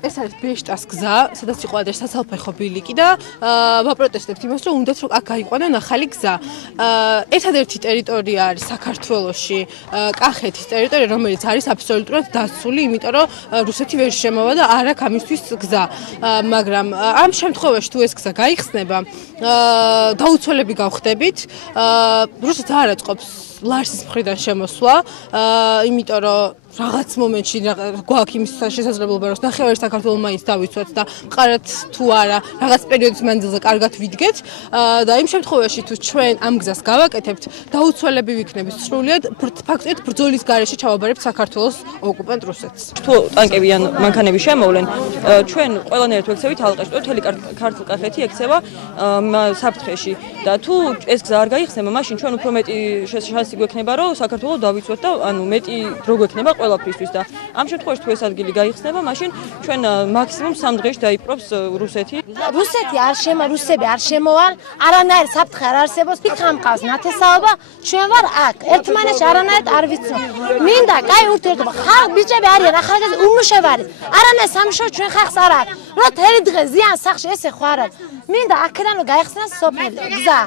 ეს არის ბეშტას გზა, სადაც იყო ადრე სასალფეხო ბილიკი და ვაპროტესტებთ იმას, რომ უნდათ რომ აქ გაიყვანონ ახალი გზა. ერთადერთი ტერიტორია არის საქართველოში, კახეთის ტერიტორია, რომელიც არის აბსოლუტურად დაცული, იმიტომ რომ რუსეთი ვერ შემოვა და არ აქვს ამისთვის გზა. მაგრამ ამ შემთხვევაში თუ ეს გზა გაიხსნება, დაუცველები გავხდებით. რუსეთს არ აწყობს ლარსის მხრიდან შემოსვლა, იმიტომ რომ რაღაც მომენტში გვაქვს იმის შესაძლებლობა, რომ ნახევარი საქართველოს მაინც დავიცვათ და მყარად თუ არა, რაღაც პერიოდის მანძილზე კარგად ვიდგეთ და იმ შემთხვევაში თუ ჩვენ ამ გზას გავაკეთებთ, დაუცველები ვიქნებით სრულიად ფაქტობრივად ბრძოლის გარეშე ჩავაბარებთ საქართველოს ოკუპანტ რუსეთს. თუ ტანკები ან მანქანები შემოვლენ, ჩვენ ყველანაირად ვექცევით ალყაში, მთელი ქართლ-კახეთი ექცევა საფრთხეში და თუ ეს გზა არ გაიხსნება, მაშინ ჩვენ უფრო მეტი შანსი გვექნება, რომ საქართველოს დავიცვათ და ანუ მეტი დრო გვექნება ყველაფრისთვის და ამ შემთხვევაში თუ ეს ადგილი გაიხსნება, მაშინ ჩვენ მაქსიმუმ 3 დღეში დაიპყრობს რუსეთი. რუსები არ შემოვალ, არანაირ საფრთხე არ არსებობს, იქ ამყავს ნათესაობა, ჩვენ ვარ აქ. ერთმანეთს არანაირად არ ვიცნობ. მინდა კაი ურთიერთობა, ხალხ ბიჭები არიან, ახალგაზრდა უმუშევარი. არანაირ სამშობლო ჩვენ ხალხს არ აქვს. რომ თელი დღე ზიან სახში ესე ხო არ არის. მინდა აქედან გაიხსნას სოფელი გზა.